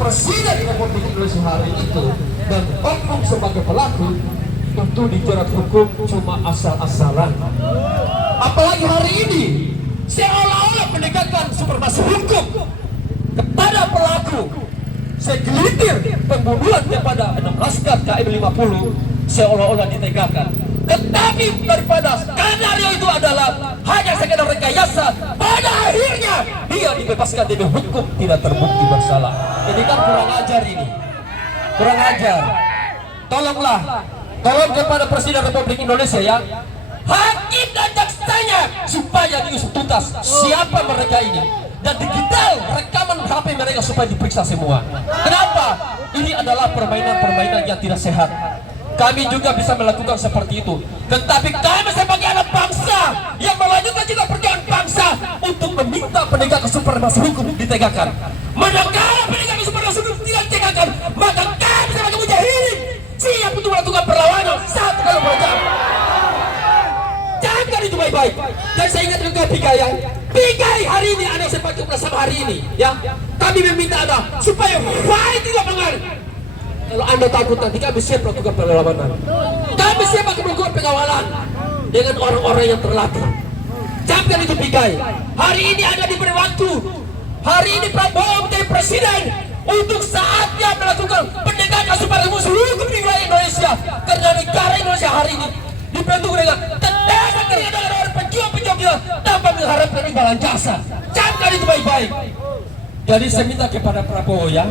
Presiden Republik Indonesia hari itu dan oknum sebagai pelaku tentu dijerat hukum cuma asal-asalan. Apalagi hari ini seolah-olah penegakan supremasi hukum kepada pelaku segelintir pembunuhan kepada 6 laskar KM 50 seolah-olah ditegakkan. Tetapi daripada skenario itu adalah hanya sekedar rekayasa, pada akhirnya dia dibebaskan demi hukum tidak terbukti bersalah. Ini kan kurang ajar ini, kurang ajar. Tolong kepada Presiden Republik Indonesia ya, hakim dan jaksanya supaya diusut tuntas siapa mereka ini dan digital rekaman HP mereka supaya diperiksa semua. Kenapa? Ini adalah permainan-permainan yang tidak sehat. Kami juga bisa melakukan seperti itu, tetapi kami sebagai anak bangsa yang melanjutkan juga perjuangan bangsa untuk meminta penegakan supremasi hukum ditegakkan. Manakala penegakan supremasi hukum tidak ditegakkan, maka kami sebagai mujahidin siap untuk melakukan perlawanan satu kali berjam. Jangan itu baik-baik. Dan saya ingat juga Pigai hari ini ada sebagai bersama hari ini ya. Kami meminta Anda supaya fight tidak mengalir. Kalau Anda takut nanti kami siap melakukan perlawanan. Kami siap melakukan pengawalan dengan orang-orang yang terlatih. Jangan itu Pigai. Hari ini Anda diberi waktu. Hari ini Prabowo menjadi presiden untuk saatnya melakukan penegakan supaya musuh hukum di wilayah Indonesia. Karena negara Indonesia hari ini dibentuk dengan tenaga kerja dengan orang pejuang-pejuang kita tanpa mengharapkan imbalan jasa. Jangan itu baik-baik. Jadi saya minta kepada Prabowo ya,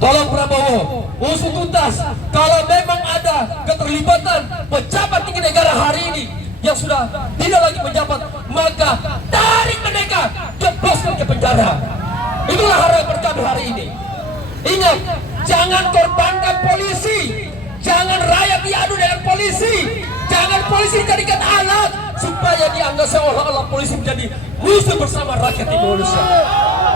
tolong Prabowo usut tuntas kalau memang ada keterlibatan pejabat tinggi negara hari ini yang sudah tidak lagi menjabat, maka tarik mereka, jebloskan ke penjara. Itulah harapan kami hari ini. Ingat, jangan korbankan polisi, jangan rakyat diadu dengan polisi, jangan polisi dijadikan alat supaya dianggap seolah-olah polisi menjadi musuh bersama rakyat Indonesia.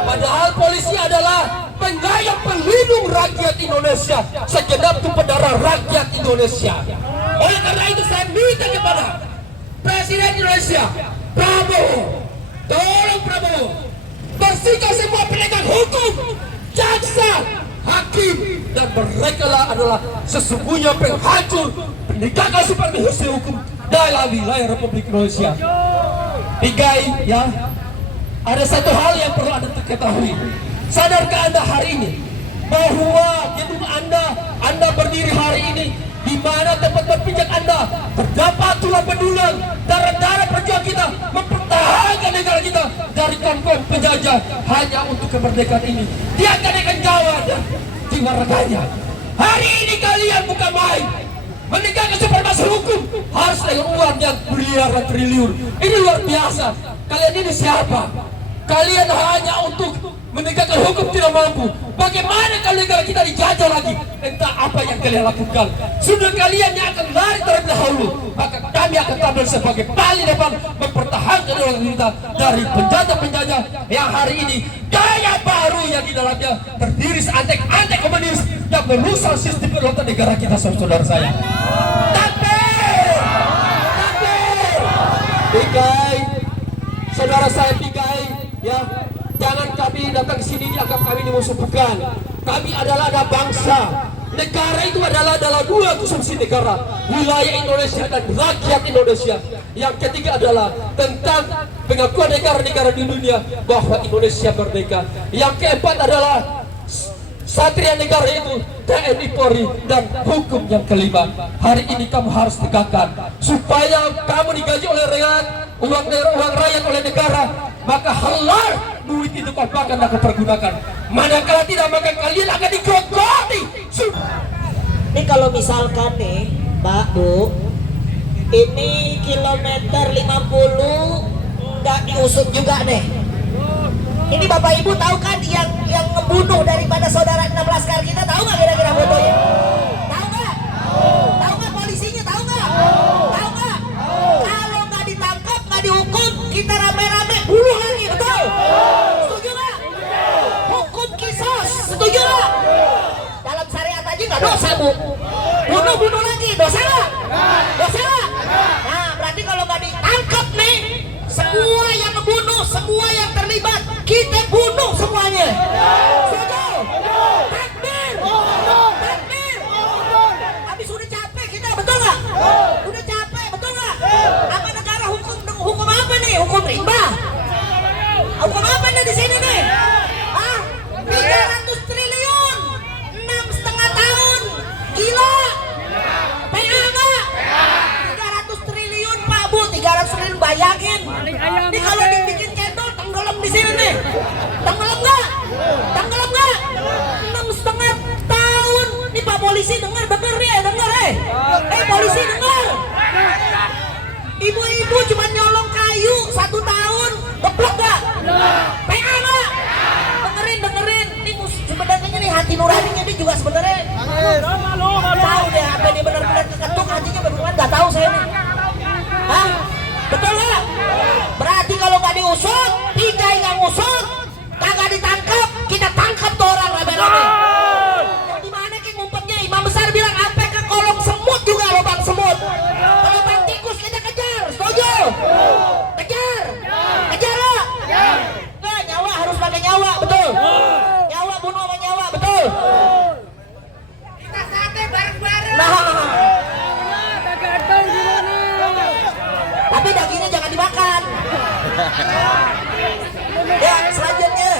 Padahal polisi adalah pengayom pelindung rakyat Indonesia, segenap tumpah darah rakyat Indonesia. Oleh karena itu saya minta kepada Presiden Indonesia, Prabowo, tolong Prabowo, bersihkan semua penegak hukum, jaksa, hakim, dan mereka adalah sesungguhnya penghancur penegakan supremasi hukum dalam wilayah Republik Indonesia. Pigai ya, ada satu hal yang perlu Anda ketahui. Sadarkah Anda hari ini bahwa gedung Anda berdiri hari ini, di mana tempat berpijak Anda terdapat tulang belulang darah-darah perjuangan kita mempertahankan negara kita dari kaum penjajah hanya untuk kemerdekaan ini. Dia akan Jawa dan jiwa raganya. Hari ini kalian bukan main. Menegakkan supremasi hukum harus dengan uang yang miliaran triliun. Ini luar biasa. Kalian ini siapa? Kalian hanya untuk menegakkan hukum tidak mampu. Bagaimana kalau negara kita dijajah lagi? Entah apa yang kalian lakukan. Sudah kalian yang akan lari terlebih dahulu, maka kami akan tampil sebagai paling depan mempertahankan negara kita dari penjajah-penjajah yang hari ini gaya baru yang di dalamnya terdiri seantek-antek komunis yang merusak sistem kedaulatan negara kita, saudara saya. Takbir! Takbir! Pigai, saudara saya Pigai, ya, jangan kami datang ke sini dianggap kami ini musuh, bukan. Kami adalah anak bangsa. Negara itu adalah dua konsumsi negara, wilayah Indonesia dan rakyat Indonesia. Yang ketiga adalah tentang pengakuan negara-negara di dunia bahwa Indonesia merdeka. Yang keempat adalah satria negara itu TNI Polri, dan hukum yang kelima. Hari ini kamu harus tegakkan supaya kamu digaji oleh rakyat, uang rakyat oleh negara, maka halal duit itu kau akan pergunakan. Manakala tidak, maka kalian akan digrogoti. Ini kalau misalkan nih Mbak Bu, ini kilometer 50 nggak diusut juga nih. Ini Bapak Ibu tahu kan yang ngebunuh daripada saudara 6 laskar kita, tahu nggak kira-kira fotonya? Tahu nggak? Tahu nggak polisinya? Tahu nggak? Tahu nggak? Kalau nggak ditangkap, nggak dihukum, kita rame-rame bunuh lagi, betul? Setuju nggak? Hukum kisos, setuju nggak? Dalam syariat aja nggak dosa Bu. Bunuh lagi, dosa nggak? Dosa nggak? Nah berarti kalau nggak ditangkap nih, semua yang ngebunuh, semua yang terlibat, kita bunuh semuanya. Setuju? hati nuraninya dia juga sebenarnya tahu deh apa dia benar-benar keketuk hatinya bagaimana, nggak tahu saya nih. Hah? Betul nggak? Berarti kalau nggak diusut, Pikai nggak ngusut, kagak ditangkap, kita tangkap tuh orang rame-rame. Di mana ki ngumpetnya? Imam besar bilang sampai ke kolong semut juga, lubang semut. Kalau lubang tikus kita kejar, setuju? Kejar, kejar lah. Nggak, nyawa harus pakai nyawa, betul. Nyawa bunuh sama nyawa, betul. Kita sate bareng-bareng. Nah, tapi dagingnya jangan dimakan. Ya, selanjutnya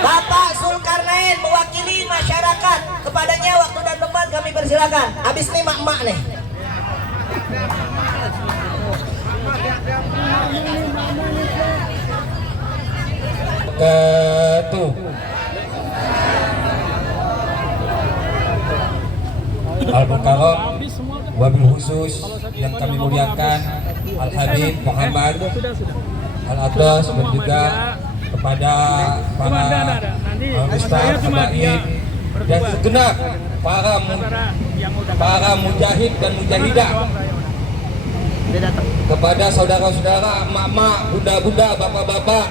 Bapak Zulkarnain mewakili masyarakat, kepadanya waktu dan tempat kami persilakan. Habis nih mak-mak nih. Ketuh Al-Mukarram, wabil khusus yang kami muliakan Al-Habib Muhammad Al-Atas, dan juga kepada para ustaz, habaib, dan segenap para mujahid dan mujahidah, kepada saudara-saudara, emak-emak, bunda-bunda, bapak-bapak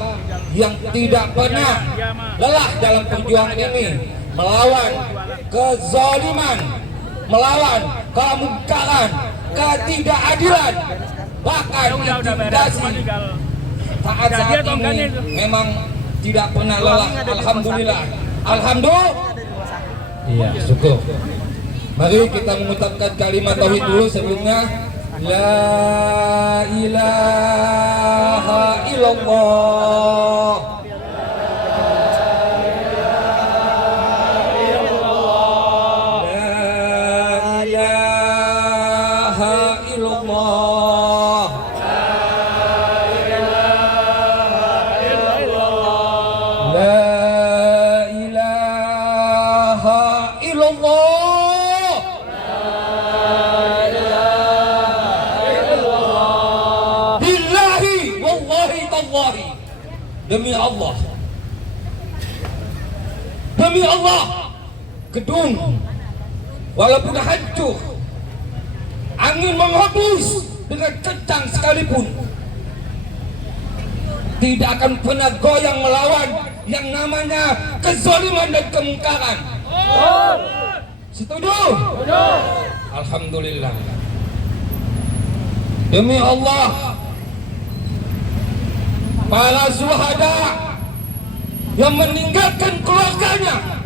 yang tidak pernah lelah dalam perjuangan ini melawan kezaliman, melawan kemungkaran, ketidakadilan, bahkan intimidasi. Saat ini memang tidak pernah lelah. Alhamdulillah. Alhamdulillah. Iya, syukur. Mari kita mengucapkan kalimat tauhid dulu sebelumnya. La ilaha illallah. Demi Allah, demi Allah, gedung walaupun hancur, angin menghembus dengan kencang sekalipun, tidak akan pernah goyang melawan yang namanya kezaliman dan kemungkaran. Setuju? Alhamdulillah. Demi Allah, para syuhada yang meninggalkan keluarganya,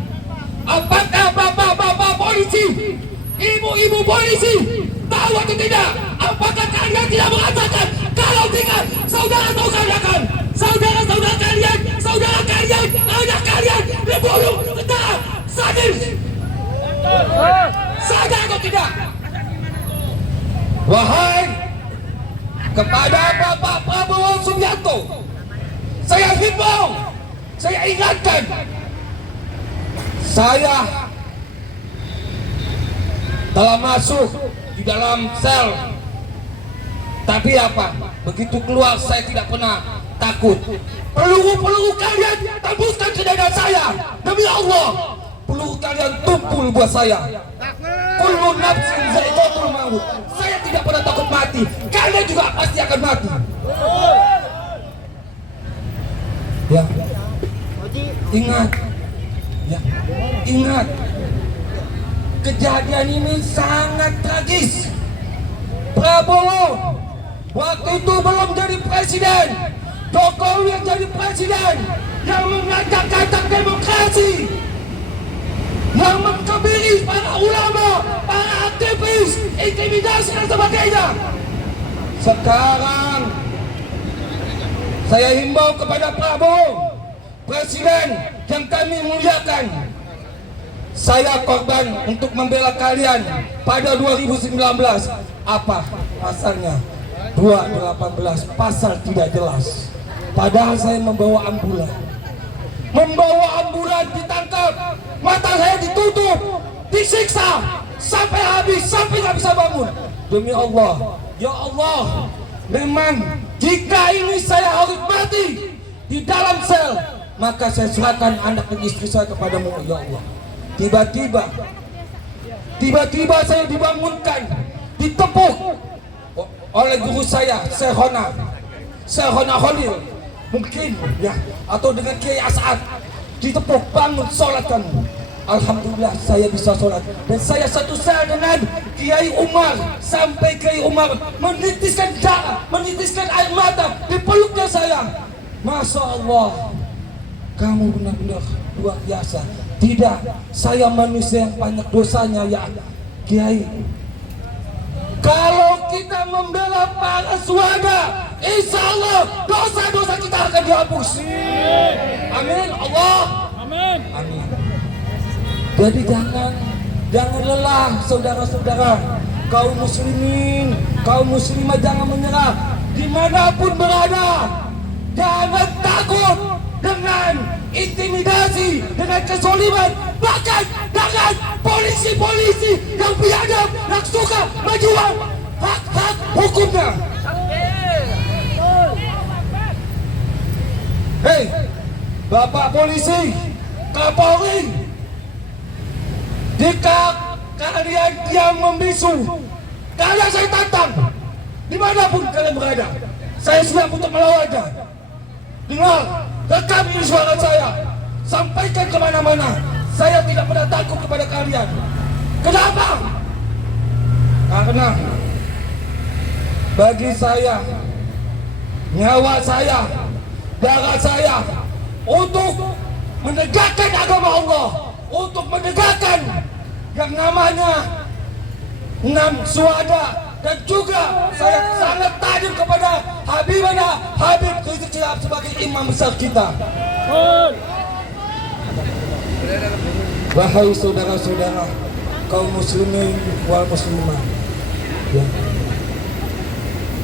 apakah bapak-bapak polisi, ibu-ibu polisi, tahu atau tidak? Apakah kalian tidak mengatakan kalau tidak saudara-saudara kalian, anak kalian dibunuh secara sadis? Sadar atau tidak? Wahai kepada Bapak Prabowo Subianto, saya himbau, saya ingatkan, saya telah masuk di dalam sel, tapi apa? Begitu keluar saya tidak pernah takut. Peluru-peluru kalian tembuskan ke dada saya, demi Allah, peluru kalian tumpul buat saya. Kullu nafsin za'iqatul maut. Saya tidak pernah takut mati, kalian juga pasti akan mati. Ya, ingat, ya, ingat, kejadian ini sangat tragis. Prabowo waktu itu belum jadi presiden, Jokowi yang jadi presiden, yang mengajak kata demokrasi, yang mengkebiri para ulama, para aktivis, intimidasi dan sebagainya. Sekarang saya himbau kepada Prabowo, presiden yang kami muliakan. Saya korban untuk membela kalian pada 2019. Apa pasalnya? 218 pasal tidak jelas. Padahal saya membawa ambulan. Ditangkap, mata saya ditutup, disiksa sampai habis, sampai nggak bisa bangun. Demi Allah, ya Allah, memang jika ini saya harus mati di dalam sel, maka saya serahkan anak dan istri saya kepadamu ya Allah. Tiba-tiba saya dibangunkan, ditepuk oleh guru saya, Syekhona Khalil, mungkin ya, atau dengan Kiai As'ad, ditepuk, bangun, sholat kamu. Alhamdulillah saya bisa sholat, dan saya satu saat dengan Kiai Umar, sampai Kiai Umar menitiskan darah, menitiskan air mata di peluknya saya. Masya Allah, kamu benar-benar luar biasa. Tidak, saya manusia yang banyak dosanya ya Kiai. Kalau kita membela para syuhada, insya Allah dosa-dosa kita akan dihapus. Amin Allah. Amin. Jadi jangan lelah saudara-saudara, kaum muslimin, kaum muslimah, jangan menyerah dimanapun berada. Jangan takut dengan intimidasi, dengan kesoliman, bahkan dengan polisi-polisi yang biadab, yang suka menjual hak-hak hukumnya. Hei, Bapak Polisi, Kapolri, jika kalian diam membisu, kalian saya tantang, dimanapun kalian berada, saya siap untuk melawannya. Dengar, rekam ini suara saya, sampaikan kemana-mana. Saya tidak pernah takut kepada kalian. Kenapa? Karena bagi saya, nyawa saya, darah saya, untuk menegakkan agama Allah, untuk menegakkan yang namanya 6 syuhada. Dan juga saya sangat tajam kepada Habib Rizik Syihab sebagai imam besar kita. Wahai saudara-saudara, kaum muslimin wal muslimah, ya.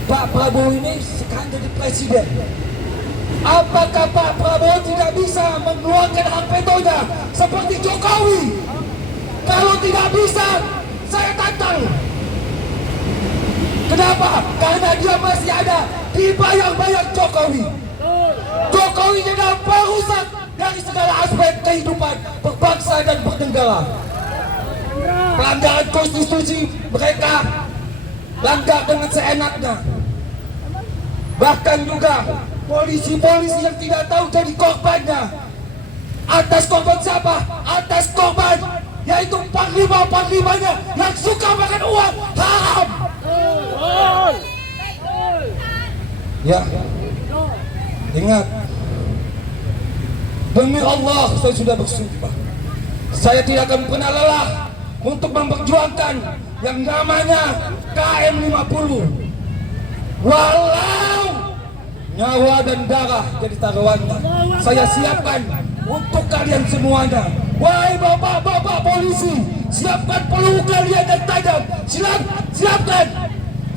Pak Prabowo ini sekarang jadi presiden. Apakah Pak Prabowo tidak bisa mengeluarkan hak vetonya seperti Jokowi? Kalau tidak bisa, saya tantang. Kenapa? Karena dia masih ada di bayang-bayang Jokowi. Jokowi adalah perusak dari segala aspek kehidupan berbangsa dan bernegara. Pelanggaran konstitusi mereka langgar dengan seenaknya. Bahkan juga polisi-polisi yang tidak tahu jadi korbannya. Atas korban siapa? Atas korban yaitu panglima-panglimanya yang suka makan uang haram. Ya, ingat, demi Allah saya sudah bersumpah, saya tidak akan pernah lelah untuk memperjuangkan yang namanya KM 50. Walau nyawa dan darah jadi taruhannya, saya siapkan untuk kalian semuanya. Wahai bapak-bapak polisi, siapkan peluru kalian yang tajam. Siapkan.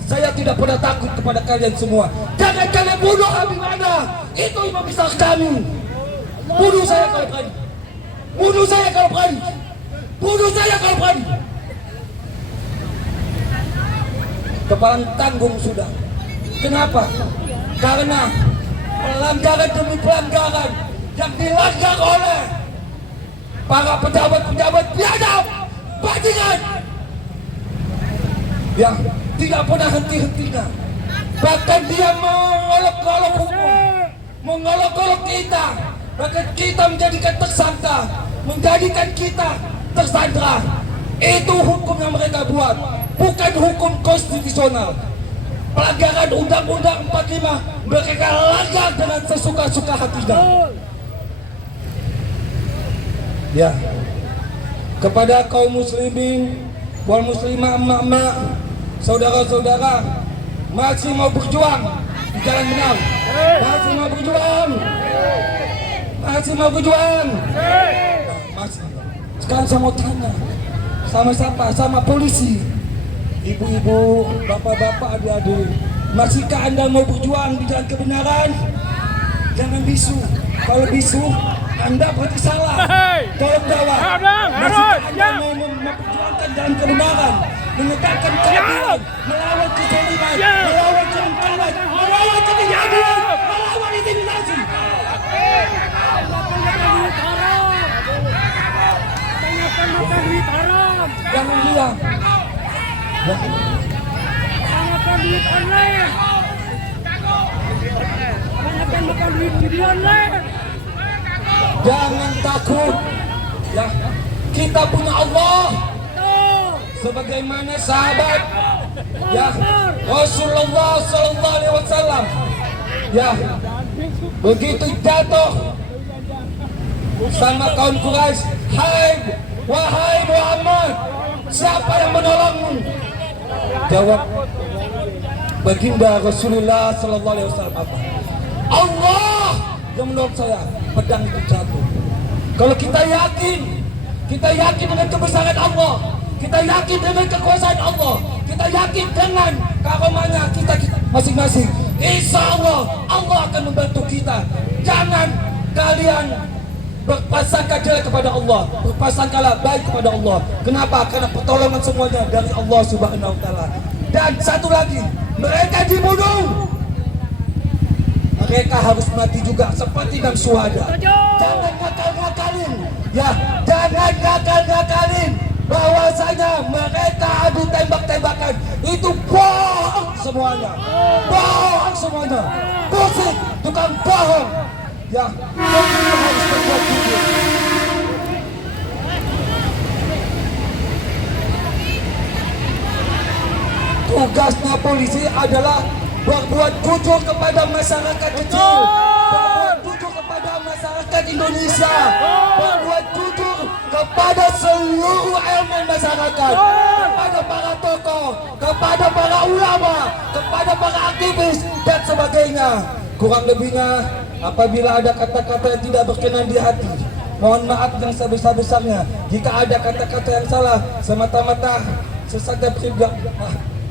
Saya tidak pernah takut kepada kalian semua. Jangan kalian bunuh Habib Anda. Itu imam besar kami. Bunuh saya kalau berani. Bunuh saya kalau berani. Bunuh saya kalau berani. Kepala tanggung sudah. Kenapa? Karena pelanggaran demi pelanggaran yang dilanggar oleh para pejabat-pejabat biadab, bajingan, yang tidak pernah henti-hentinya. Bahkan dia mengolok-olok hukum, mengolok-olok kita. Bahkan kita menjadikan tersangka, menjadikan kita tersandra. Itu hukum yang mereka buat, bukan hukum konstitusional. Pelanggaran Undang-Undang 45 mereka langgar dengan sesuka-suka hatinya. Ya, kepada kaum muslimin wal muslimah, emak-emak, saudara-saudara, masih mau berjuang di jalan benar, masih mau berjuang, masih. Sekarang saya mau tanya sama siapa? Sama polisi, ibu-ibu, bapak-bapak, adik-adik, masihkah Anda mau berjuang di jalan kebenaran? Jangan bisu. Kalau bisu, Anda berarti salah. Tolong jawab. Masihkah Anda mau memperjuangkan jalan kebenaran, menegakkan keadilan, melawan kezaliman, melawan kerengkangan, melawan ketidakadilan, melawan intimidasi? makan duit haram. Jangan diam. Ya. Makan duit online. Makan duit video online. Jangan takut. Ya. Kita punya Allah. Tuh. Sebagaimana sahabat ya Rasulullah sallallahu alaihi wasallam ya begitu jatuh sama kaum Quraisy, wahai Muhammad, siapa yang menolongmu? Jawab baginda Rasulullah sallallahu alaihi wasallam apa? Allah yang menolong saya. Pedang itu jatuh. Kalau kita yakin dengan kebesaran Allah, kita yakin dengan kekuasaan Allah, kita yakin dengan karomahnya kita masing-masing, insya Allah Allah akan membantu kita. Jangan kalian berprasangka jelek kepada Allah, berprasangkalah baik kepada Allah. Kenapa? Karena pertolongan semuanya dari Allah Subhanahu wa Ta'ala. Dan satu lagi, mereka dibunuh, mereka harus mati juga seperti Nabi Syuhada. Jangan ngakal-ngakalin, ya, jangan ngakal-ngakalin bahwasanya mereka adu tembak-tembakan itu bohong semuanya, kusik, tukang bohong, ya. Kita harus berbuat jujur. Tugasnya polisi adalah berbuat jujur kepada masyarakat kecil, berbuat jujur kepada masyarakat Indonesia, berbuat jujur kepada seluruh elemen masyarakat, kepada para tokoh, kepada para ulama, kepada para aktivis dan sebagainya. Kurang lebihnya, apabila ada kata-kata yang tidak berkenan di hati, mohon maaf yang sebesar-besarnya. Jika ada kata-kata yang salah, semata-mata sesat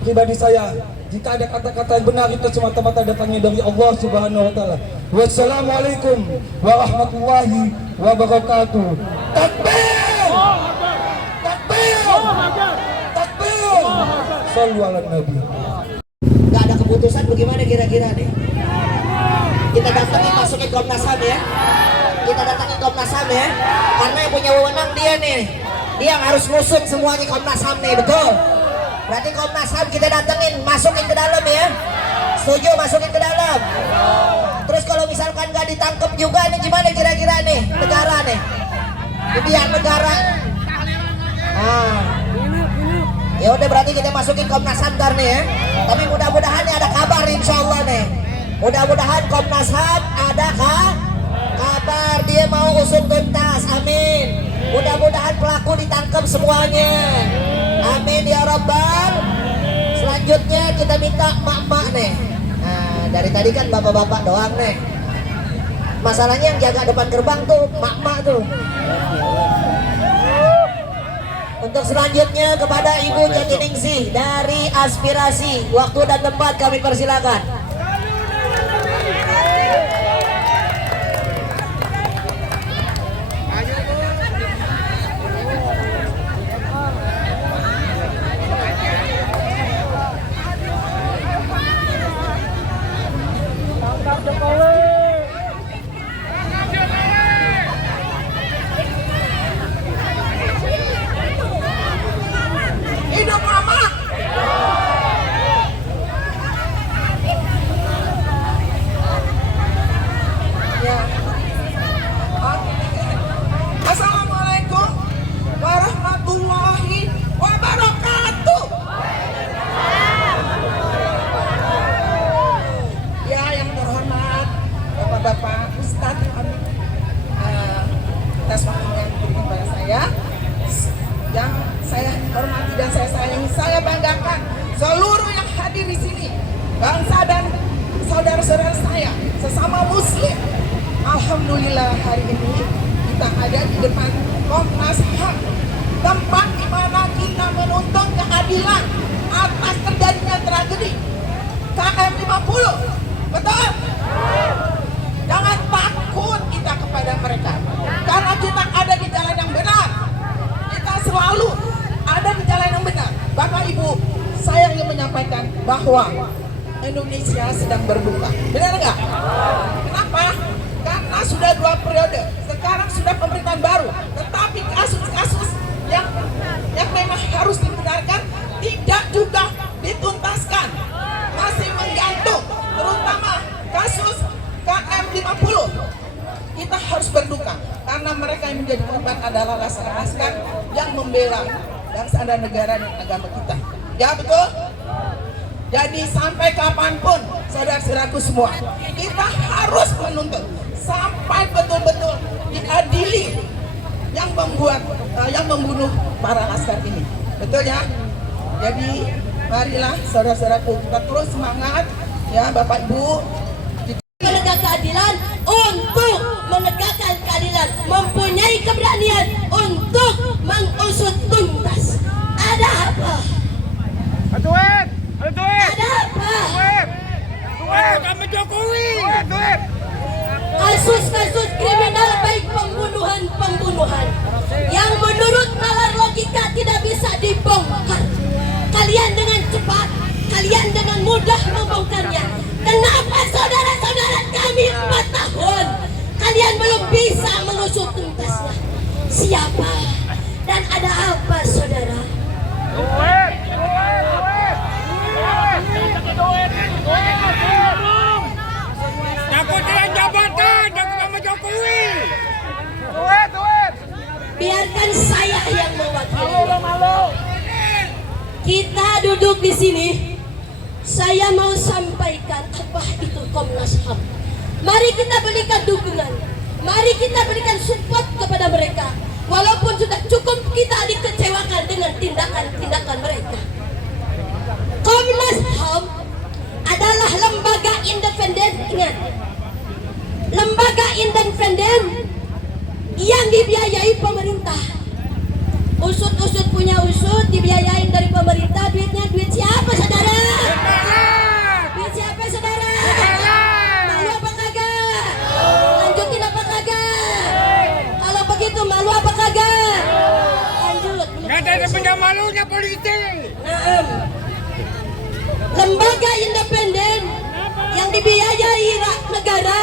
pribadi saya. Jika ada kata-kata yang benar, itu semata-mata datangnya dari Allah Subhanahu wa Ta'ala. Wassalamualaikum warahmatullahi wabarakatuh. Takbir! Takbir! Takbir! Shallu ala Nabi. Gak ada keputusan bagaimana kira-kira nih? Kita datangin masukin Komnas HAM ya. Kita datangin Komnas HAM ya. Karena yang punya wewenang dia nih. Dia yang harus ngusut semuanya Komnas HAM nih, betul? Berarti Komnas HAM kita datengin, masukin ke dalam ya. Setuju masukin ke dalam. Terus kalau misalkan nggak ditangkap juga nih gimana kira-kira nih negara nih? Biar negara. Ya udah berarti kita masukin Komnas HAM nih ya. Tapi mudah-mudahan nih ada kabar insya Allah nih. Mudah-mudahan Komnas HAM ada kabar dia mau usut tuntas. Amin. Mudah-mudahan pelaku ditangkap semuanya. Amin ya Rabbal. Selanjutnya kita minta mak-mak nih. Nah, dari tadi kan bapak-bapak doang nih. Masalahnya yang jaga depan gerbang tuh mak-mak tuh. Untuk selanjutnya kepada Ibu Jatiningsih dari Aspirasi, waktu dan tempat kami persilakan. Hidup mama. Ya. Assalamualaikum warahmatullahi wabarakatuh. Ya, yang terhormat Bapak-bapak Ustadz kami atas waktunya yang diberikan kepada saya. Yang saya hormati dan saya sayangi, saya banggakan seluruh yang hadir di sini, bangsa dan saudara-saudara saya, sesama muslim. Alhamdulillah hari ini kita ada di depan Komnas HAM, tempat di mana kita menuntut keadilan atas terjadinya tragedi KM 50. Betul? Jangan takut kita kepada mereka, karena kita ada di jalan yang benar. Kita selalu ada di jalan yang benar. Bapak Ibu, saya ingin menyampaikan bahwa Indonesia sedang berduka. Benar nggak? Kenapa? Karena sudah 2 periode, sekarang sudah pemerintahan baru, tetapi kasus-kasus yang memang harus dibenarkan tidak juga dituntaskan, masih menggantung, terutama kasus KM 50. Kita harus berduka karena mereka yang menjadi korban adalah laskar-laskar yang membela bangsa dan negara dan agama kita. Ya betul? Jadi sampai kapanpun saudara-saudaraku semua, kita harus menuntut sampai betul-betul diadili yang membunuh para laskar ini. Betul ya? Jadi marilah saudara-saudaraku kita terus semangat ya Bapak Ibu. Menegakkan keadilan untuk menegakkan keadilan, mempunyai keberanian untuk mengusut tuntas. Ada apa? Ada apa? Kasus-kasus kriminal baik pembunuhan yang menurut nalar logika tidak bisa dibongkar. Kalian dengan cepat, kalian dengan mudah membongkarnya. Kenapa saudara-saudara kami 4 tahun kalian belum bisa mengusut tuntasnya? Siapa dan ada apa saudara? Biarkan saya yang mewakili. Kita duduk di sini. Saya mau sampaikan apa itu Komnas HAM. Mari kita berikan dukungan. Mari kita berikan support kepada mereka. Walaupun sudah cukup kita dikecewakan dengan tindakan-tindakan mereka. Komnas HAM adalah lembaga independen. Ingat, lembaga independen yang dibiayai pemerintah. Usut-usut punya usut, dibiayain dari pemerintah. Duitnya duit siapa saudara? Duit siapa saudara? Malu apa kagak? Lanjutin apa kagak? Kalau begitu malu apa kagak? Lanjut. Nggak ada punya malunya politik. Lembaga independen yang dibiayai negara,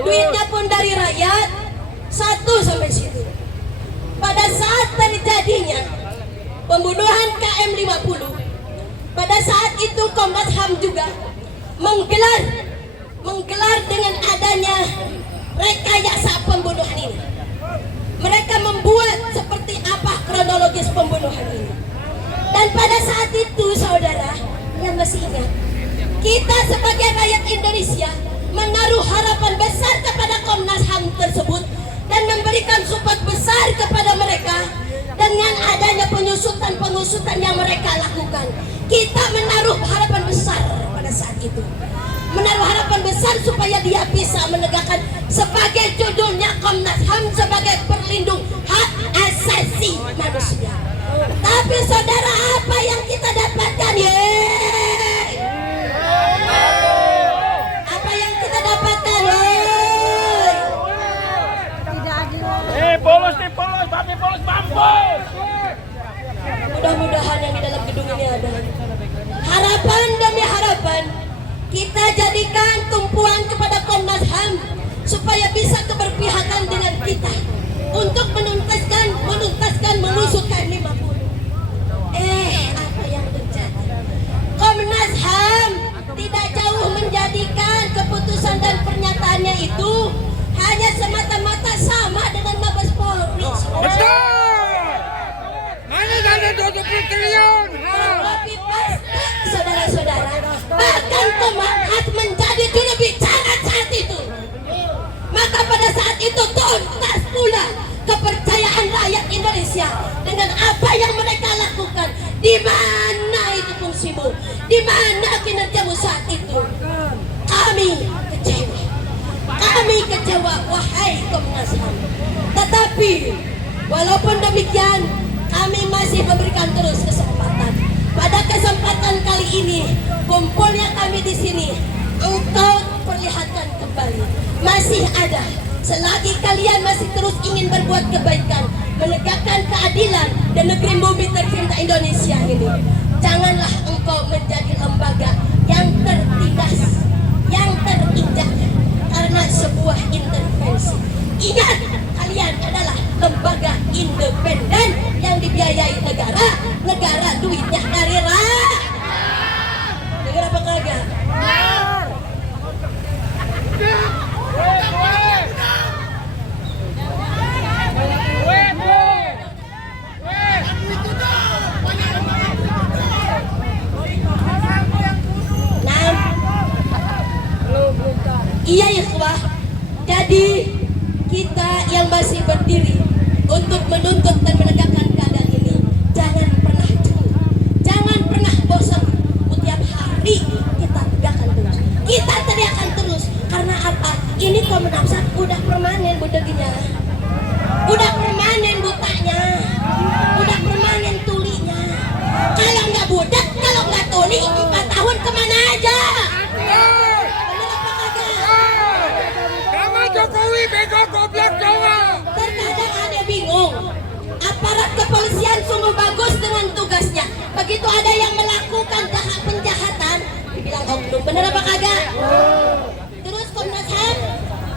duitnya pun dari rakyat. 1 sampai situ. Pada saat terjadinya pembunuhan KM 50, pada saat itu Komnas HAM juga menggelar dengan adanya rekayasa pembunuhan ini. Mereka membuat seperti apa kronologis pembunuhan ini. Dan pada saat itu saudara yang masih ingat, kita sebagai rakyat Indonesia menaruh harapan besar kepada Komnas HAM tersebut dan memberikan support besar kepada mereka dengan adanya pengusutan yang mereka lakukan. Kita menaruh harapan besar pada saat itu, menaruh harapan besar supaya dia bisa menegakkan sebagai judulnya Komnas HAM sebagai perlindung hak asasi manusia. Tapi saudara, apa yang kita dapatkan ya? Apa yang kita dapatkan ya? Polos, tapi polos mampus. Mudah-mudahan yang di dalam gedung ini ada harapan demi harapan. Kita jadikan tumpuan kepada Komnas HAM supaya bisa keberpihakan dengan kita untuk menuntaskan mengusut KM 50. Apa yang terjadi? Komnas HAM tidak jauh menjadikan keputusan dan pernyataannya itu hanya semata-mata sama dengan Mabes Polri. Betul. Mana ada 20 triliun? Tapi pasti saudara-saudara, bahkan Komnas menjadi juru bicara saat itu. Maka pada saat itu tuntas pula kepercayaan rakyat Indonesia dengan apa yang mereka lakukan. Di mana itu fungsimu? Di mana kinerjamu saat itu? Kami kecewa. Kami kecewa, wahai Komnas HAM. Tetapi walaupun demikian, kami masih memberikan terus kesempatan. Pada kesempatan kali ini, kumpulnya kami di sini untuk perlihatkan kembali masih ada. Selagi kalian masih terus ingin berbuat kebaikan, menegakkan keadilan dan negeri bumi tercinta Indonesia ini, janganlah engkau menjadi lembaga yang tertindas, yang terinjak. Karena karena sebuah intervensi. Ingat, kalian adalah lembaga independen yang dibiayai negara. Negara duitnya dari rakyat. Negara apa kagak? Iya ya Ikhwah, jadi kita yang masih berdiri untuk menuntut dan menegakkan keadaan ini, jangan pernah jenuh, jangan pernah bosan. Setiap hari kita tegakkan terus, kita teriakkan terus. Karena apa? Ini Komnas HAM udah permanen budeginya, udah permanen butanya, udah permanen tulinya. Kalau nggak budak, kalau nggak tuli, 4 tahun kemana aja? Jokowi bego goblok Jawa. Terkadang ada bingung. Aparat kepolisian sungguh bagus dengan tugasnya. Begitu ada yang melakukan penjahatan, dibilang oknum. Bener apa kagak? Terus Komnas HAM,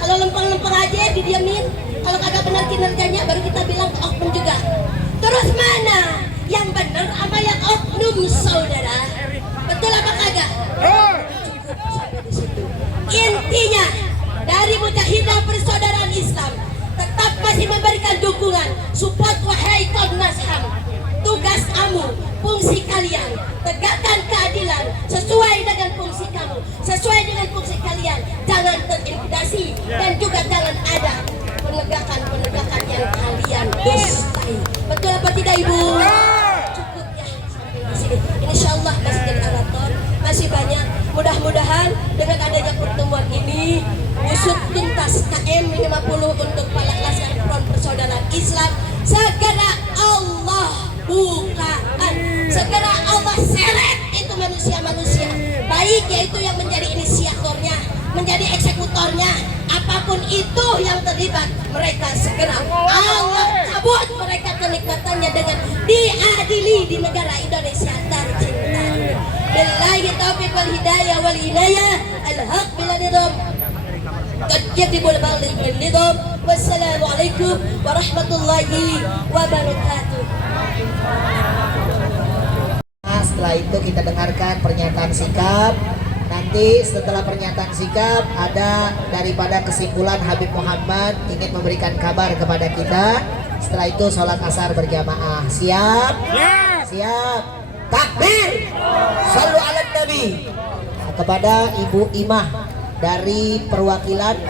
kalau lempeng-lempeng aja didiamin. Kalau kagak benar kinerjanya, baru kita bilang oknum juga. Terus mana yang benar sama yang oknum, saudara? Betul apa kagak? Cukup sampai di situ. Intinya, dari Mujahidah Persaudaraan Islam tetap masih memberikan dukungan, support. Wahai Komnas HAM, tugas kamu, fungsi kalian, tegakkan keadilan sesuai dengan fungsi kamu, sesuai dengan fungsi kalian. Jangan terintimidasi dan juga jangan ada penegakan yang kalian dustai. Betul apa tidak Ibu? Cukup ya sampai di sini. Insyaallah masih jadi araton, masih banyak. Mudah-mudahan dengan adanya pertemuan ini usut tuntas KM 50 untuk pelaksanaan Front Persaudaraan Islam segera Allah bukaan, segera Allah seret itu manusia-manusia baik, yaitu yang menjadi inisiatornya, menjadi eksekutornya, apapun itu yang terlibat, mereka segera Allah cabut mereka kenikmatannya dengan diadili di negara Indonesia tercinta. Billahi taufiq wal hidayah wal inayah al-haq bila nidam qad yadibul baligh bin nidam. Wassalamualaikum warahmatullahi wabarakatuh. Nah, setelah itu kita dengarkan pernyataan sikap. Nanti setelah pernyataan sikap ada daripada kesimpulan Habib Muhammad ingin memberikan kabar kepada kita. Setelah itu sholat asar berjamaah. Siap? Siap. Takbir. Shallu ala Nabi. Nah, kepada Ibu Imah dari perwakilan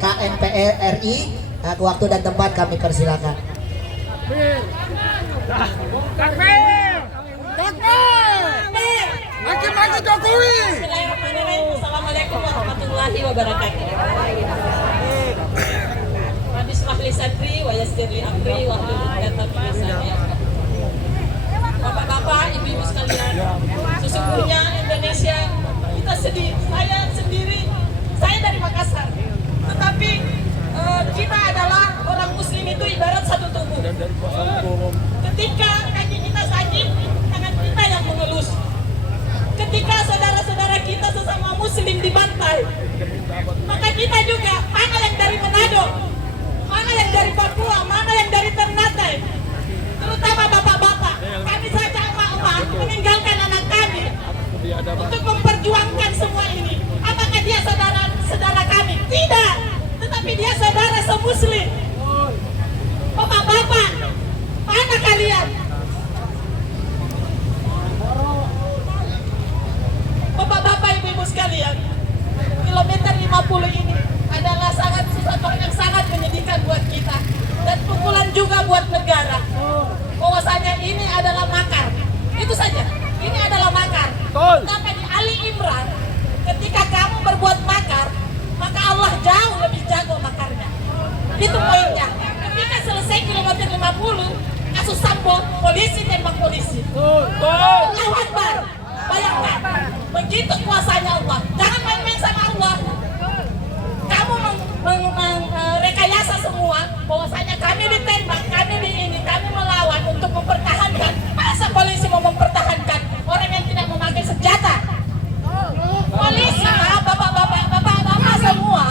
KNPR RI, waktu dan tempat kami persilakan. Takbir. Maki-maki Jokowi. Assalamualaikum warahmatullahi wabarakatuh. Rabbi shrah li sadri wa yassir li amri wa hlul 'uqdatam min lisani. Bapak-bapak, ibu-ibu sekalian, sesungguhnya Indonesia kita sedih. Saya sendiri, saya dari Makassar, tetapi kita adalah orang Muslim itu ibarat satu tubuh. Ketika kaki kita sakit, tangan kita yang mengelus. Ketika saudara-saudara kita sesama Muslim dibantai, maka kita juga, mana yang dari Manado, mana yang dari Papua, mana yang dari Ternate, terutama bapak-bapak, kami saja emak-emak meninggalkan anak kami untuk memperjuangkan semua ini. Apakah dia saudara kami? Tidak, tetapi dia saudara semuslim. Bapak-bapak, mana kalian? Bapak-bapak, ibu-ibu sekalian, kilometer 50 ini adalah sesuatu yang sangat menyedihkan buat kita dan pukulan juga buat negara. Bahwasanya ini adalah makar, itu saja. Ini adalah makar. Sampai di Ali Imran, ketika kamu berbuat makar, maka Allah jauh lebih jago makarnya. Itu poinnya. Ketika selesai kilometer 50, kasus Sambo, polisi tembak polisi. Allahu Akbar. Bayangkan, begitu kuasanya Allah. Jangan main-main sama Allah. Kamu rekayasa semua, bahwasanya kami ditembak, kami di ini, kami melawan untuk mempertahankan. Masa polisi mau mempertahankan orang yang tidak memakai senjata? Polisi, bapak-bapak semua,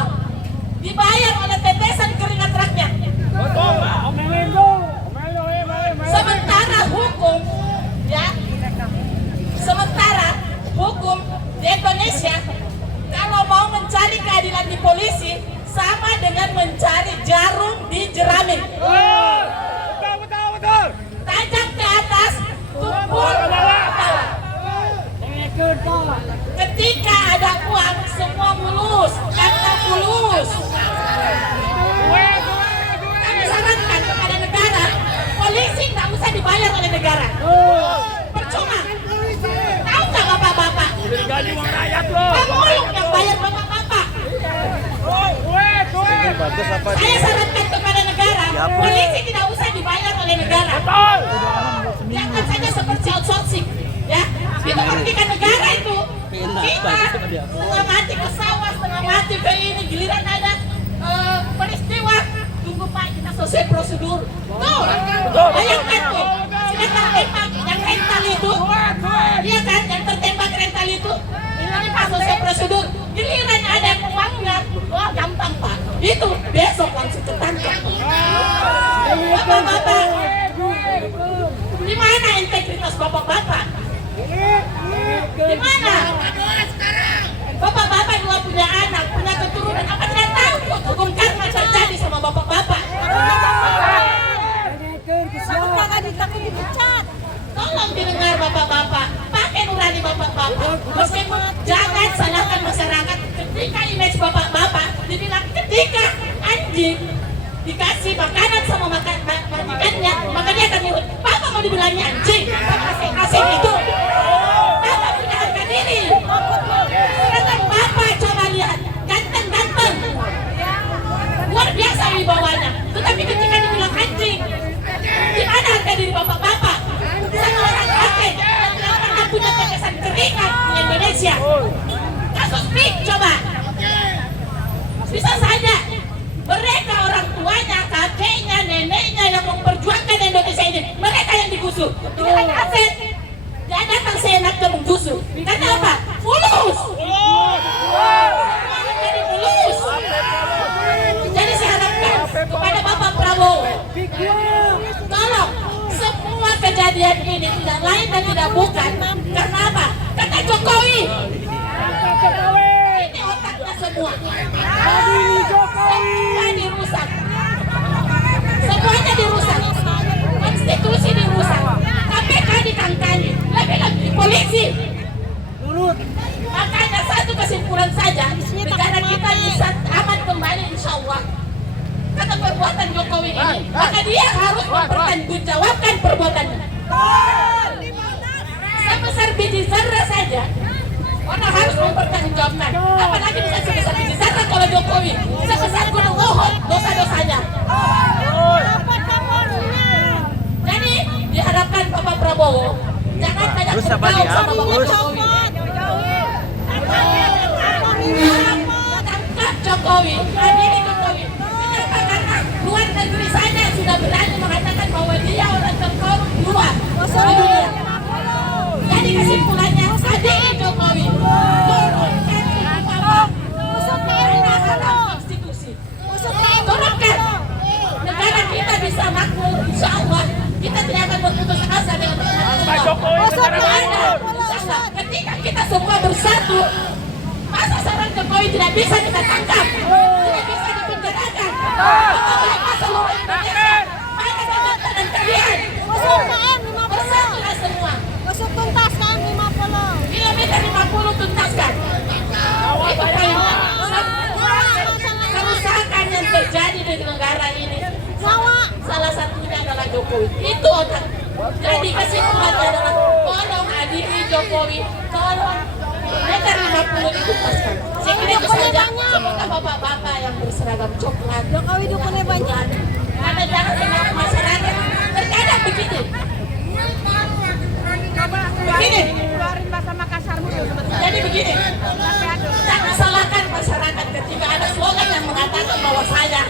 Saya sarankan kepada negara, polisi tidak usah dibayar oleh negara. Jangan saja seperti outsourcing, ya. Itu merugikan negara itu. Kita setengah mati ke sawah, setengah mati ke ini, giliran ada peristiwa. Tunggu Pak, kita selesai prosedur. Tuh, bayangkan tuh, silakan tembak yang rental itu, iya kan, yang tertembak rental itu. Ini Pak selesai prosedur, giliran ada yang melanggar, wah gampang Pak. Itu besok langsung ketangkap. Bapak-bapak, di mana integritas bapak-bapak? Di mana? Bapak-bapak juga punya anak, punya keturunan, apa tidak tahu kok hukum karma terjadi sama bapak-bapak? Tolong didengar bapak-bapak, pakai nurani bapak-bapak. Meskipun jangan salahkan masyarakat ketika image bapak-bapak dibilang ketika anjing dikasih makanan sama majikannya, maka dia akan nurut. Bapak mau dibilangnya anjing, kasih itu. Bapak punya harga diri. Sedangkan bapak coba lihat, ganteng-ganteng, luar biasa wibawanya. Tetapi ketika dibilang anjing, gimana harga diri bapak-bapak? Satu orang kakek yang tidak pernah punya kekesan keringat di Indonesia. Kasus PIK coba. Bisa saja mereka orang tuanya, kakeknya, neneknya yang memperjuangkan Indonesia ini, mereka yang digusur. Dengan aset, dia datang seenaknya menggusur. Karena apa? Fulus. Semuanya jadi fulus. Jadi saya harapkan kepada Bapak Prabowo, tolong semua kejadian ini tidak lain dan tidak bukan karena apa? Karena Jokowi. Ini otaknya semua. Semua dirusak. Semuanya dirusak. Konstitusi dirusak. KPK dikangkangi. Lebih-lebih polisi. Makanya satu kesimpulan saja, negara kita bisa aman kembali insya Allah. Karena perbuatan Jokowi ini, maka dia harus mempertanggungjawabkan perbuatannya. Sebesar biji zarah saja, orang harus mempertanggungjawabkan. Apalagi bisa sebesar biji zarah kalau Jokowi sebesar gunung Uhud dosa-dosanya. Jadi diharapkan Bapak Prabowo jangan banyak bergaul sama Bapak Jokowi. Tangkap Jokowi, adili Jokowi. Kenapa? Karena luar negeri saja sudah berani mengatakan bahwa dia orang terkorup dua di dunia. Jadi kesimpulannya, adili Jokowi. Turunkan suku Bapak. Karena haram konstitusi. Turunkan. Negara kita bisa makmur, insya Allah. Kita tidak akan berputus asa dengan ketika kita semua bersatu, masa seorang Jokowi tidak bisa kita tangkap, tidak bisa dipenjarakan. Bapak-bapak seluruh Indonesia, mana kebanggaan kalian? Bersatulah semua. Tuntaskan 50. Kilometer 50 tuntaskan. Itu poinnya. Semua kerusakan yang terjadi di negara ini, salah satunya adalah Jokowi. Itu otak. Jadi kesimpulannya adalah tolong adili Jokowi, tolong kilometer 50 dituntaskan. Saya kira itu saja. Semoga bapak-bapak yang berseragam coklat Jokowi dukunnya banyak. karena jangan sama masyarakat terkadang begini. Keluarin bahasa Makassarmu dulu. Jadi begini, jangan salahkan masyarakat ketika ada slogan yang mengatakan bahwa saya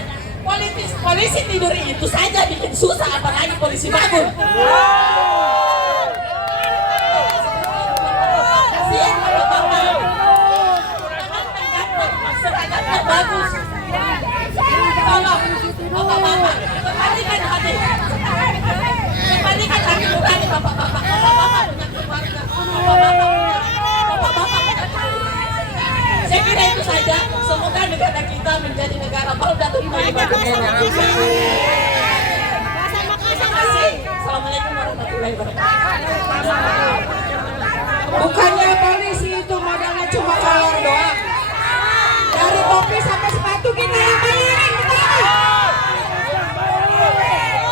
polisi tidur itu saja bikin susah, apalagi polisi bangun. Kasihan bapak-bapak, masyarakatnya bagus. Tolong bapak-bapak, kembalikan hati, kembalikan hati nurani bapak-bapak. Bapak-bapak punya keluarga, bapak-bapak punya keluarga. Saya kira itu saja. Semoga negara kita menjadi negara baldatun thayyibah. Terima kasih. Assalamualaikum warahmatullahi wabarakatuh. Bukannya polisi itu modalnya cuma kolor doang. Dari topi sampai sepatu kita yang bayarin, betul?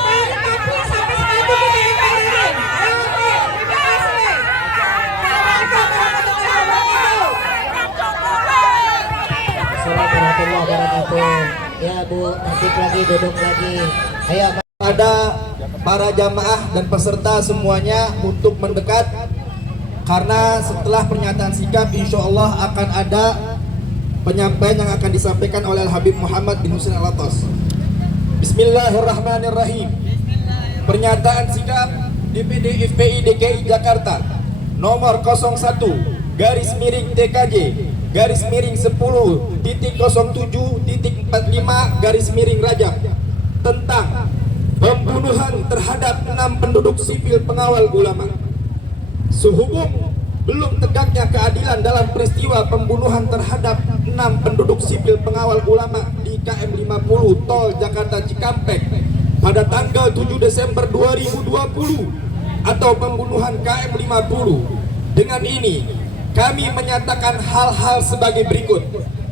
Dari topi sampai sepatu kita yang bayarin. Oke, terima kasih. Assalamualaikum warahmatullahi wabarakatuh. Assalamualaikum warahmatullahi wabarakatuh. Ya Bu, tertib lagi, duduk lagi. Ayo. Pada para jamaah dan peserta semuanya untuk mendekat, karena setelah pernyataan sikap insya Allah akan ada penyampaian yang akan disampaikan oleh Habib Muhammad bin Husain Alatas. Bismillahirrahmanirrahim. Pernyataan sikap DPD FPI DKI Jakarta nomor 01 garis miring TKJ garis miring 10.07.45 garis miring Rajab tentang pembunuhan terhadap 6 penduduk sipil pengawal ulama. Sehubung belum tegaknya keadilan dalam peristiwa pembunuhan terhadap 6 penduduk sipil pengawal ulama di KM 50 Tol Jakarta Cikampek pada tanggal 7 Desember 2020 atau pembunuhan KM 50. Dengan ini kami menyatakan hal-hal sebagai berikut.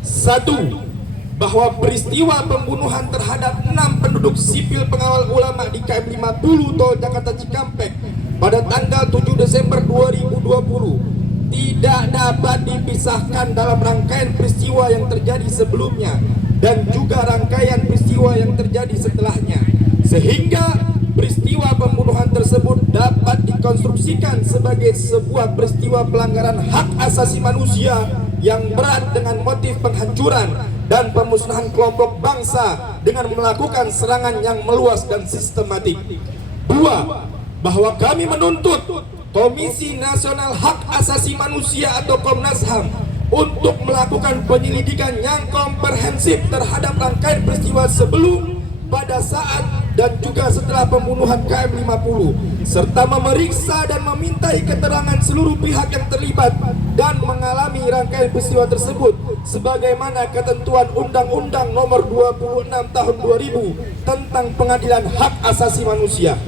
1. Bahwa peristiwa pembunuhan terhadap 6 penduduk sipil pengawal ulama di KM 50 Tol Jakarta Cikampek pada tanggal 7 Desember 2020 tidak dapat dipisahkan dalam rangkaian peristiwa yang terjadi sebelumnya dan juga rangkaian peristiwa yang terjadi setelahnya, sehingga peristiwa pembunuhan tersebut dapat dikonstruksikan sebagai sebuah peristiwa pelanggaran hak asasi manusia yang berat dengan motif penghancuran dan pemusnahan kelompok bangsa dengan melakukan serangan yang meluas dan sistematik. 2. Bahwa kami menuntut Komisi Nasional Hak Asasi Manusia atau Komnas HAM untuk melakukan penyelidikan yang komprehensif terhadap rangkaian peristiwa sebelum, pada saat, dan juga setelah pembunuhan KM 50 serta memeriksa dan memintai keterangan seluruh pihak yang terlibat dan mengalami rangkaian peristiwa tersebut sebagaimana ketentuan Undang-Undang Nomor 26 Tahun 2000 tentang Pengadilan Hak Asasi Manusia.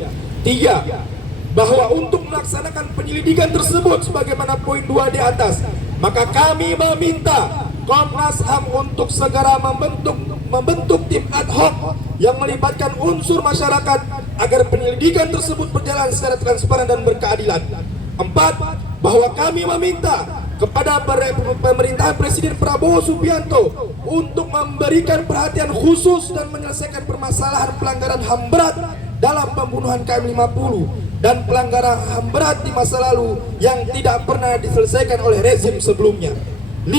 3. Bahwa untuk melaksanakan penyelidikan tersebut sebagaimana poin 2 di atas, maka kami meminta Komnas HAM untuk segera membentuk tim ad hoc yang melibatkan unsur masyarakat agar penyelidikan tersebut berjalan secara transparan dan berkeadilan. 4. Bahwa kami meminta kepada pemerintahan Presiden Prabowo Subianto untuk memberikan perhatian khusus dan menyelesaikan permasalahan pelanggaran HAM berat dalam pembunuhan KM 50 dan pelanggaran HAM berat di masa lalu yang tidak pernah diselesaikan oleh rezim sebelumnya. 5.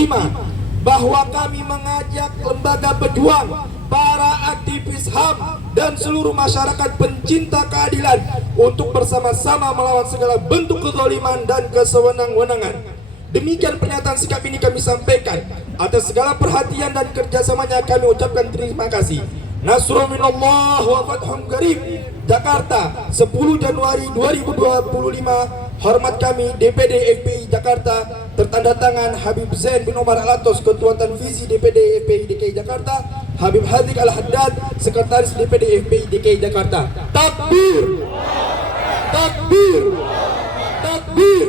Bahwa kami mengajak lembaga pejuang, para aktivis HAM dan seluruh masyarakat pencinta keadilan untuk bersama-sama melawan segala bentuk kezaliman dan kesewenang-wenangan. Demikian pernyataan sikap ini kami sampaikan. Atas segala perhatian dan kerjasamanya kami ucapkan terima kasih. Nasrul minallah wa fathun qarib. Jakarta 10 Januari 2025. Hormat kami DPD FPI Jakarta, tertanda tangan Habib Zain bin Omar Alatos, Ketua Tanfizi DPD FPI DKI Jakarta, Habib Hadik Al-Haddad, Sekretaris DPD FPI DKI Jakarta. Takbir, takbir, takbir.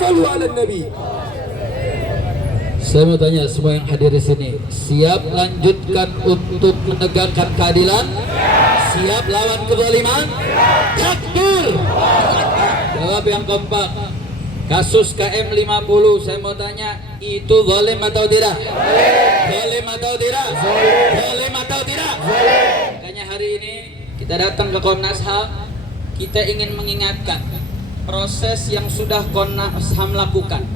Sallu ala Nabi. Saya mau tanya semua yang hadir di sini, siap lanjutkan untuk menegakkan keadilan? Siap lawan kezaliman? Takbir! Jawab yang kompak. Kasus KM 50, saya mau tanya, itu zalim atau tidak? Zalim atau tidak? Zalim atau tidak? Makanya hari ini kita datang ke Komnas HAM, kita ingin mengingatkan proses yang sudah Komnas HAM lakukan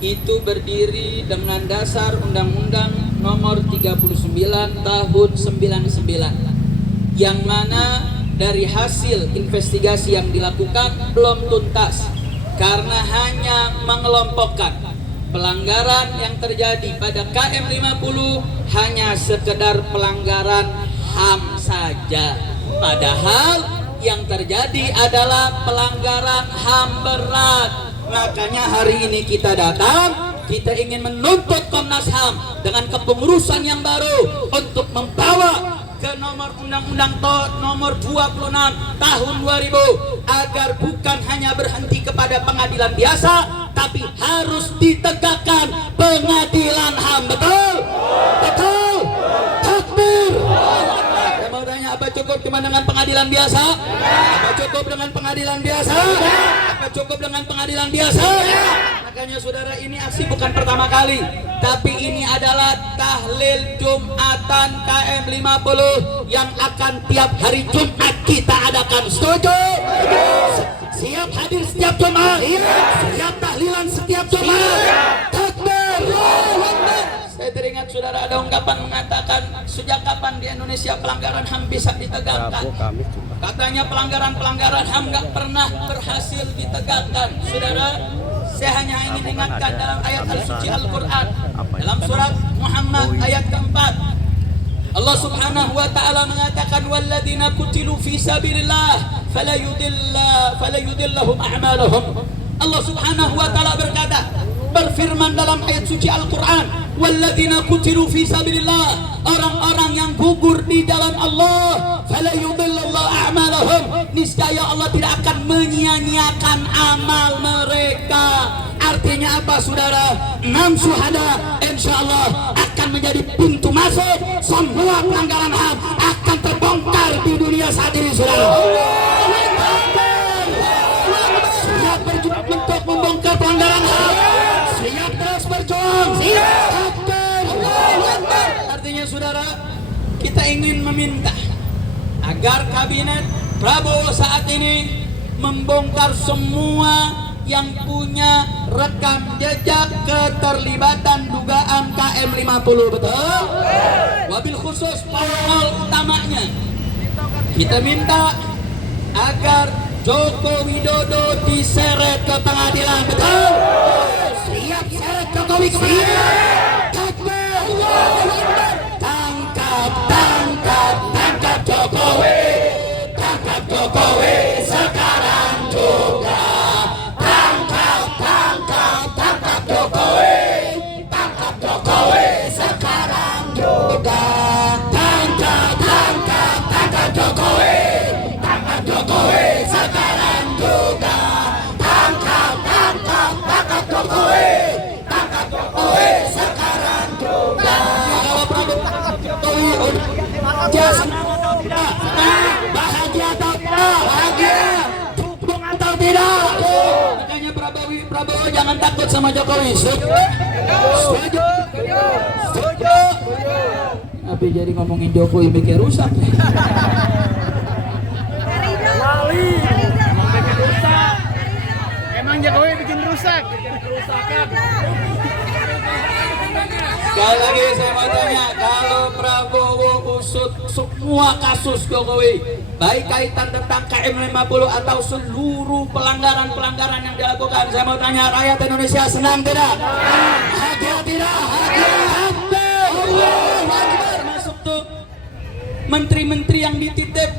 itu berdiri dengan dasar Undang-Undang Nomor 39 Tahun 99, yang mana dari hasil investigasi yang dilakukan belum tuntas karena hanya mengelompokkan pelanggaran yang terjadi pada KM 50 hanya sekedar pelanggaran HAM saja, padahal yang terjadi adalah pelanggaran HAM berat. Makanya hari ini kita datang, kita ingin menuntut Komnas HAM dengan kepengurusan yang baru untuk membawa ke nomor Undang-Undang Nomor 26 Tahun 2000 agar bukan hanya berhenti kepada pengadilan biasa, tapi harus ditegakkan pengadilan HAM. Betul? Betul? Takbir! Saya mau tanya, apa cukup cuma dengan pengadilan biasa? Apa cukup dengan pengadilan biasa? Apa cukup dengan pengadilan biasa? Makanya saudara, ini aksi bukan pertama kali, tapi ini adalah tahlil Jumatan KM 50 yang akan tiap hari Jumat kita adakan. Setuju? Siap hadir setiap Jumat? Siap tahlilan setiap Jumat? Takbir! Saya teringat saudara ada ungkapan mengatakan, sejak kapan di Indonesia pelanggaran HAM bisa ditegakkan? Katanya pelanggaran HAM nggak pernah berhasil ditegakkan. Saudara, saya hanya ingin ingatkan dalam ayat al-suci Al-Quran, dalam surat Muhammad ayat keempat, Allah subhanahu wa ta'ala mengatakan, walladzina kutilu fi sabilillah fala yudillahum a'malahum. Allah subhanahu wa ta'ala berfirman dalam ayat suci Al-Quran, walladzina kutilu fi sabilillah, orang-orang yang gugur di jalan Allah, fala yudillallahu a'malahum, niscaya Allah tidak akan menyia-nyiakan amal mereka. Artinya apa saudara? 6 syuhada insyaallah akan menjadi pintu masuk, semua pelanggaran HAM akan terbongkar di dunia saat ini saudara. Siap berjuang untuk membongkar pelanggaran HAM, siap terus berjuang, siap. Artinya saudara, kita ingin meminta agar kabinet Prabowo saat ini membongkar semua yang punya rekam jejak keterlibatan dugaan KM 50, betul? Wabil khusus pasal utamanya kita minta agar Joko Widodo diseret ke pengadilan, betul? Siap seret Jokowi ke pengadilan. Tangkap Jokowi, tangkap Jokowi sekarang juga. Tangkap Jokowi, tangkap Jokowi sekarang juga. Tangkap Jokowi, tangkap Jokowi sekarang juga. Tangkap Jokowi, tangkap Jokowi sekarang juga. Kalau Prabowo tangkap Jokowi, bahagia atau tidak? Bahagia. Dukung atau tidak? Makanya Prabowo jangan takut sama Jokowi. Setuju? Tapi jadi ngomongin Jokowi bikin rusak. Emang Jokowi bikin rusak. Sekali lagi saya mau tanya, kalau Prabowo usut semua kasus Jokowi, baik kaitan tentang KM 50 atau seluruh pelanggaran-pelanggaran yang dilakukan, saya mau tanya, rakyat Indonesia senang tidak? Bahagia tidak? Masuk tuh menteri-menteri yang dititip,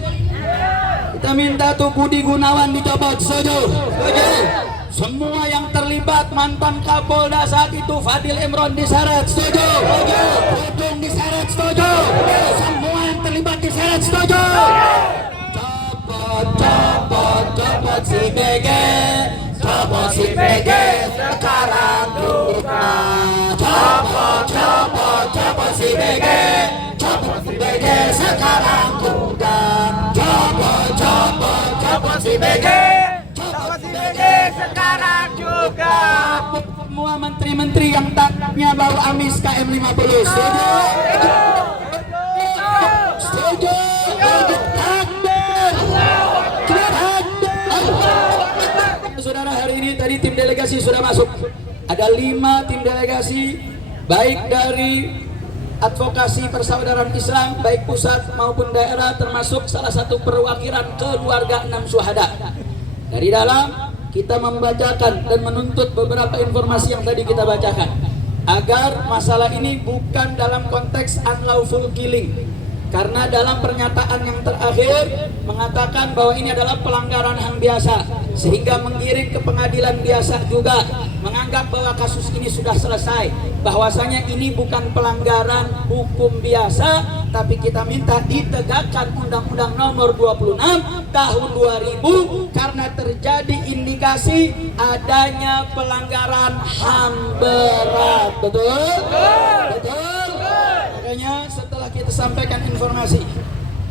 kita minta tuh Budi Gunawan dicopot. Setuju? Semua yang terlibat, mantan Kapolda saat itu Fadil Imron diseret. Setuju? Dudung diseret. Setuju? Semua yang terlibat diseret. Setuju? Copot si BG, copot si BG sekarang juga. Copot si BG, copot si BG sekarang juga. Copot si BG, copot si BG sekarang juga. Semua menteri-menteri yang tangkapnya bau amis KM 50. Setuju? Setuju? Saudara, hari ini tadi tim delegasi sudah masuk. Ada 5 tim delegasi, baik dari advokasi persaudaraan Islam, baik pusat maupun daerah, termasuk salah satu perwakilan keluarga 6 syuhada. Dari dalam kita membacakan dan menuntut beberapa informasi yang tadi kita bacakan, agar masalah ini bukan dalam konteks unlawful killing. Karena dalam pernyataan yang terakhir mengatakan bahwa ini adalah pelanggaran HAM biasa, sehingga mengirim ke pengadilan biasa juga, menganggap bahwa kasus ini sudah selesai, bahwasanya ini bukan pelanggaran hukum biasa, tapi kita minta ditegakkan Undang-Undang Nomor 26 Tahun 2000 karena terjadi indikasi adanya pelanggaran HAM berat. Betul? Betul? Makanya setelah kita sampaikan informasi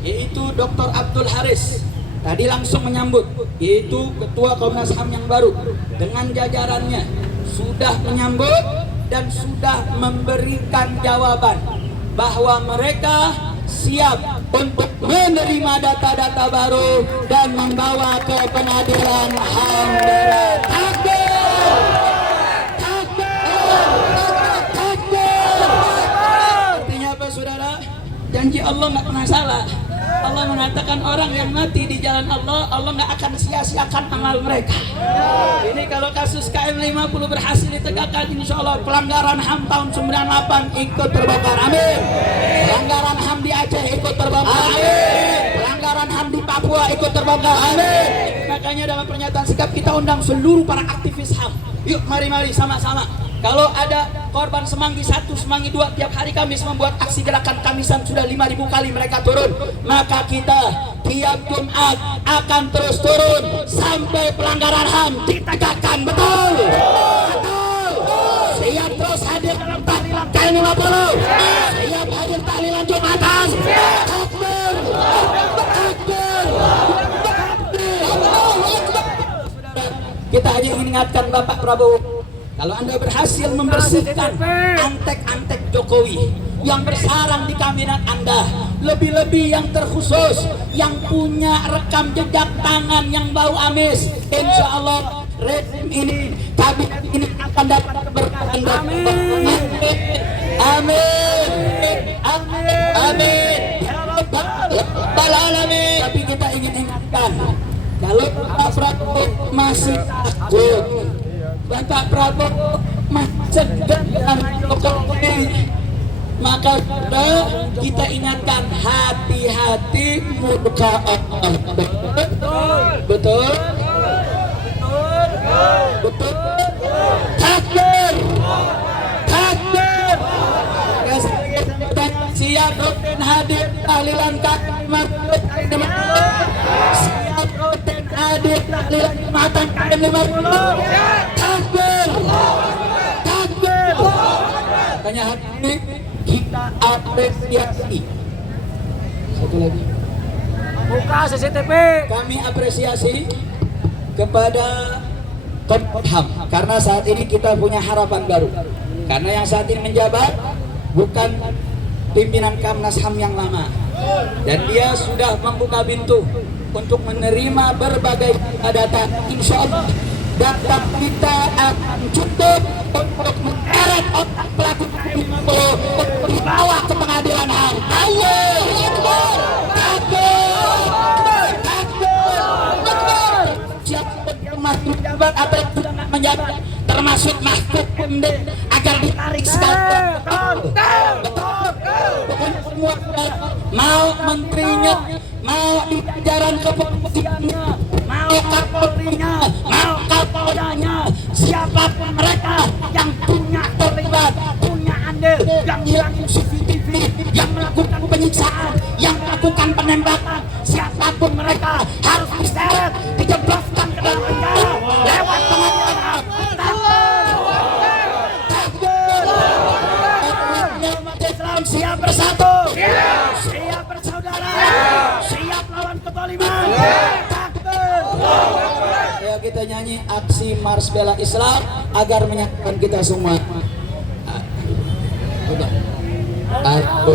yaitu Dr. Abdul Haris tadi langsung menyambut, yaitu Ketua Komnas HAM yang baru dengan jajarannya sudah menyambut dan sudah memberikan jawaban bahwa mereka siap untuk menerima data-data baru dan membawa ke pengadilan HAM berat. Takbir! Artinya apa saudara? Janji Allah nggak pernah salah. Allah mengatakan orang yang mati di jalan Allah, Allah nggak akan sia-siakan amal mereka. Ini kalau kasus KM50 berhasil ditegakkan, insya Allah pelanggaran HAM tahun 98 ikut terbongkar. Amin. Pelanggaran HAM di Aceh ikut terbongkar. Amin. Pelanggaran HAM di Papua ikut terbongkar. Amin. Makanya dalam pernyataan sikap kita undang seluruh para aktivis HAM. Yuk mari-mari sama-sama. Kalau ada korban Semanggi 1, Semanggi 2 tiap hari Kamis membuat aksi gerakan Kamisan sudah 5.000 kali mereka turun, maka kita tiap Jumat akan terus turun sampai pelanggaran HAM ditegakkan. Betul? Betul. Siap terus hadir dalam tahlilan KM50. Siap hadir tahlilan Jumatan. Takbir. Takbir. Kita hanya ingin ingatkan Bapak Prabowo, kalau Anda berhasil membersihkan antek-antek Jokowi yang bersarang di kabinet Anda, lebih-lebih yang terkhusus yang punya rekam jejak tangan yang bau amis, insya Allah rezim ini, kabinet ini akan dapat keberkahan. Amin. Amin. Amin. Amin. Ya Rabbal Alamin. Tapi kita ingin ingatkan, kalau Pak Prabowo masih takut, Bapak Prabowo mencegah Jokowi, maka kita ingatkan hati-hati murka Allah. Betul, betul, betul. Takbir, takbir. Siap rutin hadir tahlilan KM50. Siap rutin hadir tahlilan Jumatan KM50. Takbir, takbir. Tanya hari ini kita apresiasi. Satu lagi. Buka CCTV. Kami apresiasi kepada Komnas HAM karena saat ini kita punya harapan baru. Karena yang saat ini menjabat bukan pimpinan Komnas HAM yang lama, dan dia sudah membuka pintu untuk menerima berbagai data. Insya Allah data kita akan cukup untuk meneret otak pelaku untuk dibawa ke pengadilan HAM. Allahu Akbar. Takbir. Takbir. Siapa yang masih menjabat atau yang sudah tidak menjabat, termasuk Mahfud MD, agar ditarik sekali. Pokoknya semua mau menterinya, mau di jajaran kepolisiannya, mau kapolrinya, mau kapoldanya, siapapun mereka yang punya terlibat, punya andil, yang hilangin CCTV, yang melakukan penyiksaan, yang melakukan penembakan, siapapun mereka harus diseret, dijebloskan ke dalam penjara lewat pengadilan HAM. Islam siap bersatu, siap bersaudara, siap lawan kezaliman. Takbir. Ya, kita nyanyi aksi Mars Bela Islam agar menyatukan kita semua. Aku